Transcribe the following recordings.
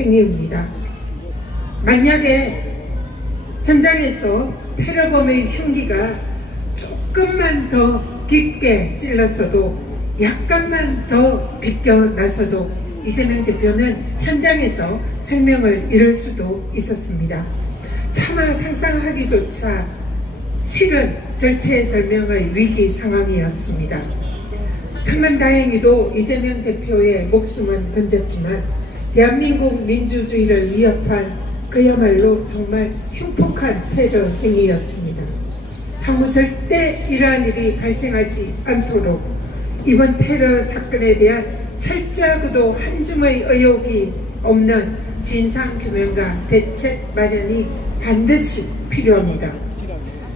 행위입니다. 만약에 현장에서 테러범의 흉기가 조금만 더 깊게 찔렀어도, 약간만 더 비껴났어도 이재명 대표는 현장에서 생명을 잃을 수도 있었습니다. 차마 상상하기조차 싫은 절체절명의 위기 상황이었습니다. 천만다행히도 이재명 대표의 목숨은 건졌지만 대한민국 민주주의를 위협한 그야말로 정말 흉폭한 테러 행위였습니다. 향후 절대 이러한 일이 발생하지 않도록 이번 테러 사건에 대한 철저하고도 한 줌의 의혹이 없는 진상규명과 대책 마련이 반드시 필요합니다.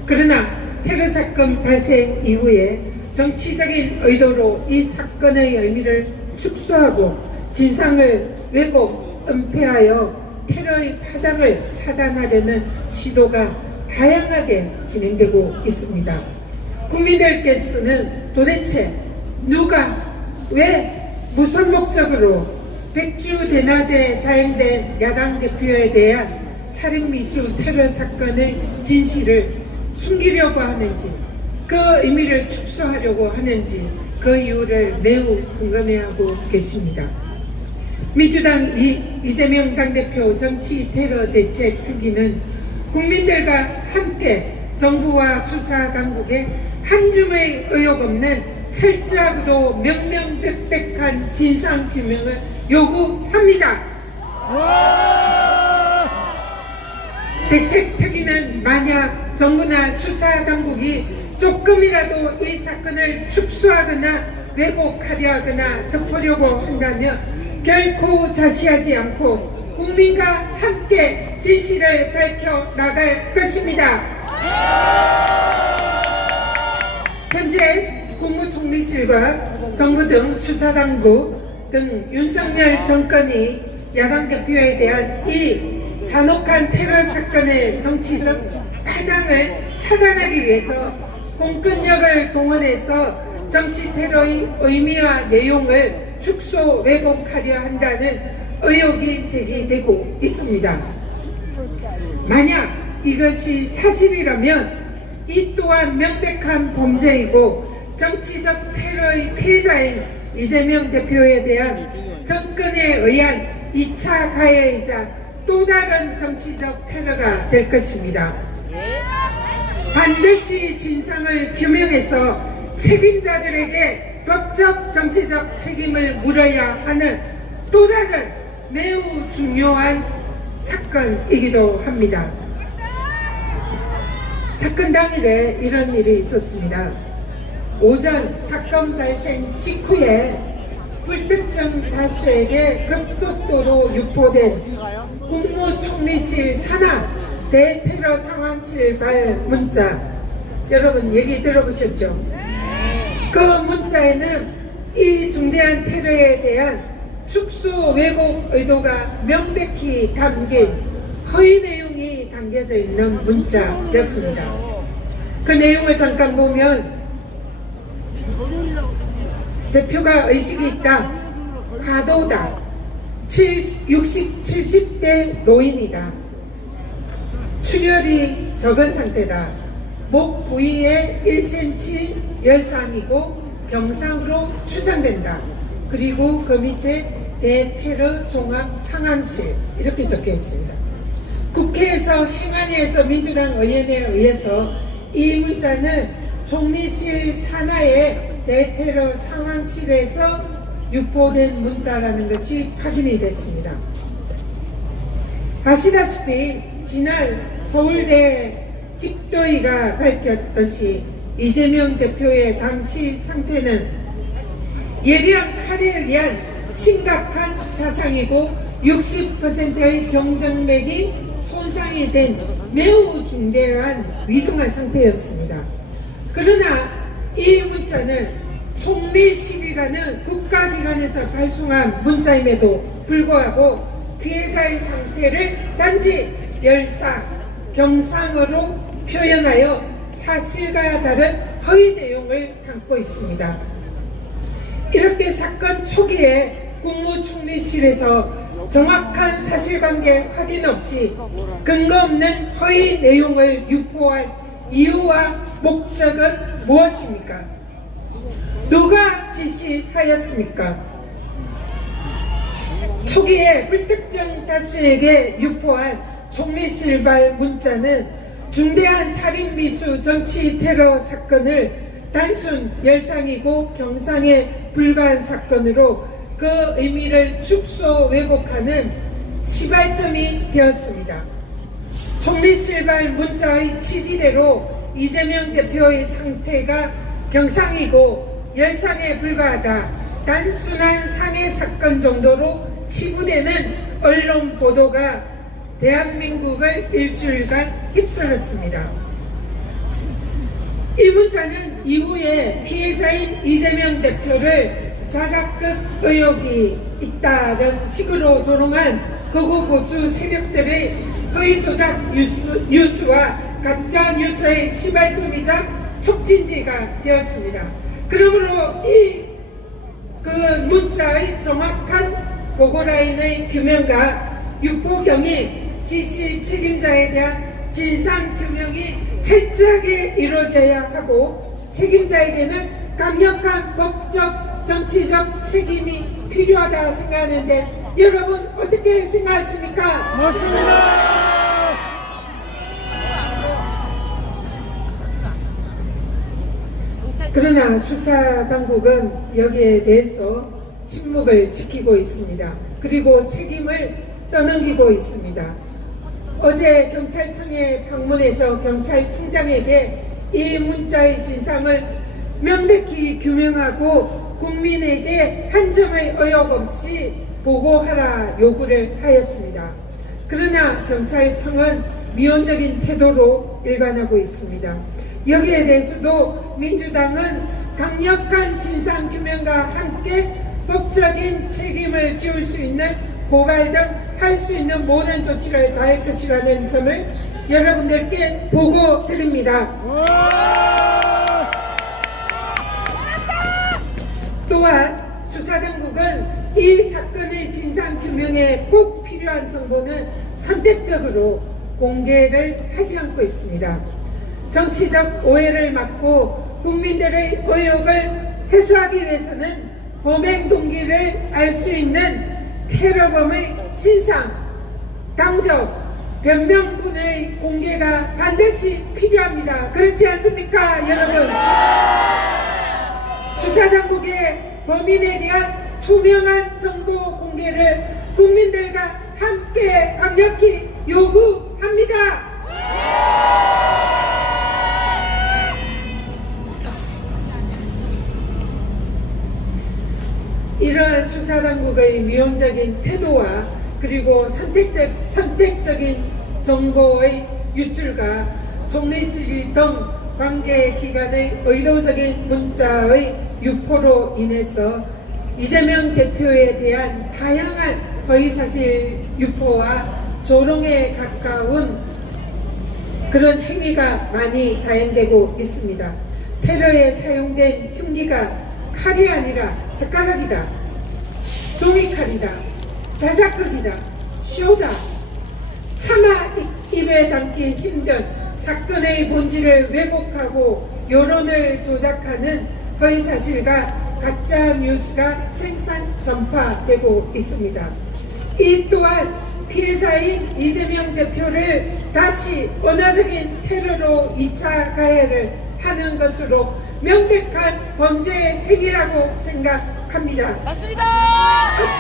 그러나 테러 사건 발생 이후에 정치적인 의도로 이 사건의 의미를 축소하고 진상을 왜곡, 은폐하여 테러의 파장을 차단하려는 시도가 다양하게 진행되고 있습니다. 국민들께서는 도대체 누가 왜 무슨 목적으로 백주대낮에 자행된 야당 대표에 대한 살인미수 테러 사건의 진실을 숨기려고 하는지, 그 의미를 축소하려고 하는지 그 이유를 매우 궁금해하고 계십니다. 민주당 이재명 당대표 정치 테러 대책 특위는 국민들과 함께 정부와 수사당국에 한 줌의 의혹 없는 철저하고도 명명백백한 진상규명을 요구합니다. 대책 특위는 만약 정부나 수사당국이 조금이라도 이 사건을 축소하거나 왜곡하려 하거나 덮으려고 한다면 결코 자시하지 않고 국민과 함께 진실을 밝혀 나갈 것입니다. 현재 국무총리실과 정부 등 수사당국 등 윤석열 정권이 야당 대표에 대한 이 잔혹한 테러 사건의 정치적 파장을 차단하기 위해서 공권력을 동원해서 정치 테러의 의미와 내용을 축소 왜곡하려 한다는 의혹이 제기되고 있습니다. 만약 이것이 사실이라면 이 또한 명백한 범죄이고 정치적 테러의 피해자인 이재명 대표에 대한 정권에 의한 2차 가해이자 또 다른 정치적 테러가 될 것입니다. 반드시 진상을 규명해서 책임자들에게 법적 정치적 책임을 물어야 하는 또 다른 매우 중요한 사건이기도 합니다. 사건 당일에 이런 일이 있었습니다. 오전 사건 발생 직후에 불특정 다수에게 급속도로 유포된 국무총리실 산하 대테러 상황실발 문자, 여러분 얘기 들어보셨죠? 그 문자에는 이 중대한 테러에 대한 축소 왜곡 의도가 명백히 담긴 허위 내용이 담겨져 있는 문자였습니다. 그 내용을 잠깐 보면 대표가 의식이 있다, 과도다, 70대 노인이다, 출혈이 적은 상태다, 목 부위에 1cm 열상이고 경상으로 추정된다. 그리고 그 밑에 대테러 종합 상황실 이렇게 적혀 있습니다. 국회에서 행안위에서 민주당 의원에 의해서 이 문자는 총리실 산하의 대테러 상황실에서 유포된 문자라는 것이 확인이 됐습니다. 아시다시피 지난 서울대 집도위가 밝혔듯이 이재명 대표의 당시 상태는 예리한 칼에 의한 심각한 사상이고 60%의 경정맥이 손상이 된 매우 중대한 위중한 상태였습니다. 그러나 이 문자는 총리실이라는 국가기관에서 발송한 문자임에도 불구하고 피해자의 상태를 단지 열사, 경상으로 표현하여 사실과 다른 허위 내용을 담고 있습니다. 이렇게 사건 초기에 국무총리실에서 정확한 사실관계 확인 없이 근거 없는 허위 내용을 유포한 이유와 목적은 무엇입니까? 누가 지시하였습니까? 초기에 불특정 다수에게 유포한 총리실발 문자는 중대한 살인미수 정치 테러 사건을 단순 열상이고 경상에 불과한 사건으로 그 의미를 축소 왜곡하는 시발점이 되었습니다. 총리실발 문자의 취지대로 이재명 대표의 상태가 경상이고 열상에 불과하다, 단순한 상해 사건 정도로 치부되는 언론 보도가 대한민국을 일주일간 휩쓸었습니다. 이 문자는 이후에 피해자인 이재명 대표를 자작극 의혹이 있다는 식으로 조롱한 극우 보수 세력들의 허위 조작 뉴스와 가짜 뉴스의 시발점이자 촉진지가 되었습니다. 그러므로 그 문자의 정확한 보고라인의 규명과 유포 경위, 지시 책임자에 대한 진상 규명이 철저하게 이루어져야 하고 책임자에게는 강력한 법적, 정치적 책임이 필요하다고 생각하는데 여러분 어떻게 생각하십니까? 맞습니다. 그러나 수사당국은 여기에 대해서 침묵을 지키고 있습니다. 그리고 책임을 떠넘기고 있습니다. 어제 경찰청에 방문해서 경찰청장에게 이 문자의 진상을 명백히 규명하고 국민에게 한 점의 의혹 없이 보고하라 요구를 하였습니다. 그러나 경찰청은 미온적인 태도로 일관하고 있습니다. 여기에 대해서도 민주당은 강력한 진상규명과 함께 법적인 책임을 지울 수 있는 고발 등 할 수 있는 모든 조치를 다할 것이라는 점을 여러분들께 보고 드립니다. 또한 수사당국은 이 사건의 진상규명에 꼭 필요한 정보는 선택적으로 공개를 하지 않고 있습니다. 정치적 오해를 막고 국민들의 의혹을 해소하기 위해서는 범행 동기를 알 수 있는 테러범의 신상, 당적, 변명분의 공개가 반드시 필요합니다. 그렇지 않습니까, 여러분? 수사당국의 범인에 대한 투명한 정보 공개를 국민들과 함께 강력히 요구합니다. 이러한 수사당국의 미온적인 태도와 그리고 선택적인 정보의 유출과 총리실 등 관계기관의 의도적인 문자의 유포로 인해서 이재명 대표에 대한 다양한 허위사실 유포와 조롱에 가까운 그런 행위가 많이 자행되고 있습니다. 테러에 사용된 흉기가 칼이 아니라 젓가락이다, 종이칼이다, 자작극이다, 쇼다, 차마 입에 담기 힘든 사건의 본질을 왜곡하고 여론을 조작하는 허위사실과 가짜뉴스가 생산 전파되고 있습니다. 이 또한 피해자인 이재명 대표를 다시 언어적인 테러로 2차 가해를 하는 것으로 명백한 범죄 행위라고 생각합니다. 맞습니다.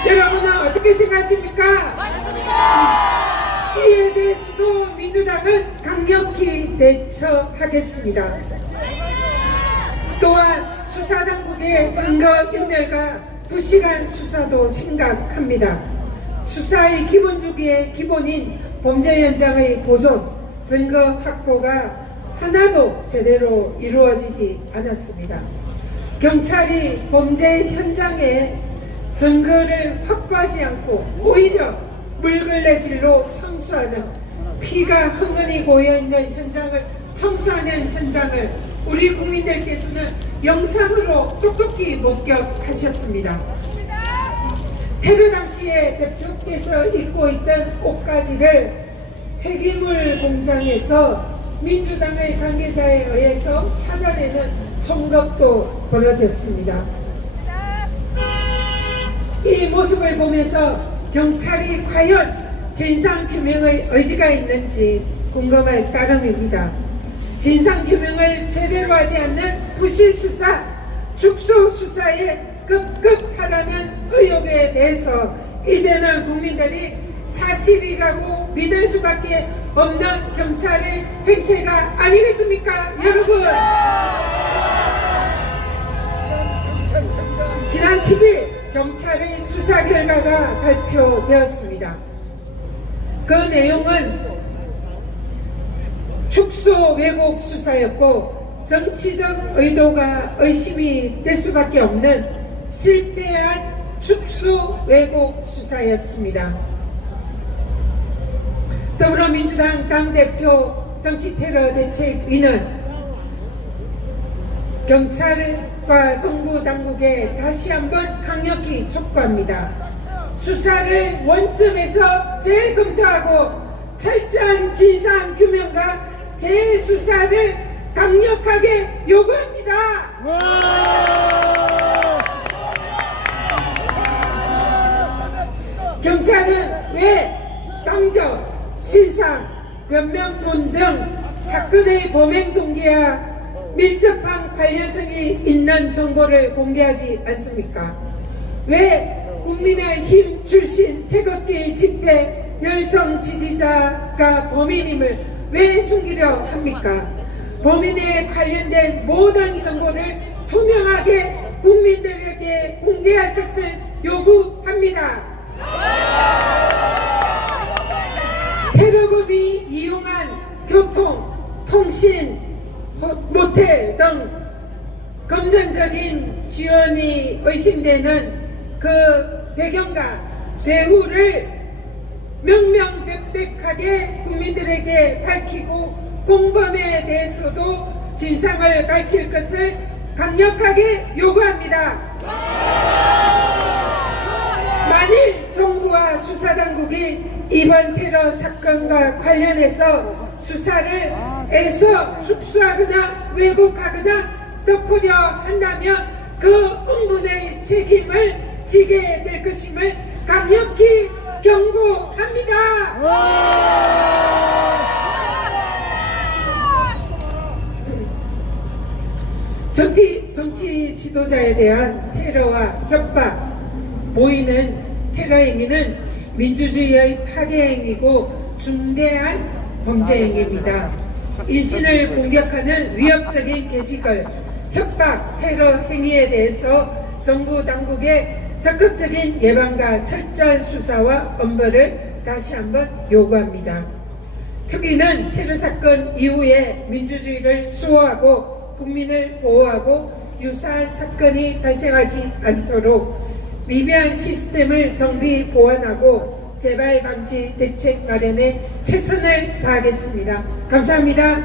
여러분은 어떻게 생각하십니까? 맞습니다. 이에 대해서도 민주당은 강력히 대처하겠습니다. 또한 수사당국의 증거인멸과 부실한 수사도 심각합니다. 수사의 기본 주기의 기본인 범죄 현장의 보존, 증거 확보가 하나도 제대로 이루어지지 않았습니다. 경찰이 범죄 현장에 증거를 확보하지 않고 오히려 물걸레질로 청소하는, 피가 흥건히 고여있는 현장을 청소하는 현장을 우리 국민들께서는 영상으로 똑똑히 목격하셨습니다. 테러 당시에 대표께서 입고 있던 옷가지를 폐기물 공장에서 민주당의 관계자에 의해서 찾아내는 총격도 벌어졌습니다. 이 모습을 보면서 경찰이 과연 진상규명의 의지가 있는지 궁금할 따름입니다. 진상규명을 제대로 하지 않는 부실수사, 축소수사에 급급하다는 의혹에 대해서 이제는 국민들이 사실이라고 믿을 수밖에 없는 경찰의 행태가 아니겠습니까, 여러분? 지난 10일 경찰의 수사 결과가 발표되었습니다. 그 내용은 축소 왜곡 수사였고 정치적 의도가 의심이 될 수밖에 없는 실패한 축소 왜곡 수사였습니다. 더불어민주당 당대표 정치테러대책위는 경찰과 정부 당국에 다시 한번 강력히 촉구합니다. 수사를 원점에서 재검토하고 철저한 진상규명과 재수사를 강력하게 요구합니다. 경찰은 왜 당적, 신상, 변명문 등 사건의 범행 동기와 밀접한 관련성이 있는 정보를 공개하지 않습니까? 왜 국민의힘 출신 태극기 집회 열성 지지자가 범인임을 왜 숨기려 합니까? 범인에 관련된 모든 정보를 투명하게 국민들에게 공개할 것을 요구합니다. 테러범이 이용한 교통, 통신, 모텔 등 금전적인 지원이 의심되는 그 배경과 배후를 명명백백하게 국민들에게 밝히고 공범에 대해서도 진상을 밝힐 것을 강력하게 요구합니다. 만일 정부와 수사당국이 이번 테러 사건과 관련해서 수사를 애서 축소하거나 왜곡하거나 덮으려 한다면 그 응분의 책임을 지게 될 것임을 강력히 경고합니다. 정치 지도자에 대한 테러와 협박, 모이는 테러 행위는 민주주의의 파괴 행위고 중대한 범죄 행위입니다. 일신을 공격하는 위협적인 게시글, 협박, 테러 행위에 대해서 정부 당국의 적극적인 예방과 철저한 수사와 엄벌을 다시 한번 요구합니다. 특위는 테러 사건 이후에 민주주의를 수호하고 국민을 보호하고 유사한 사건이 발생하지 않도록 미비한 시스템을 정비 보완하고 재발 방지 대책 마련에 최선을 다하겠습니다. 감사합니다.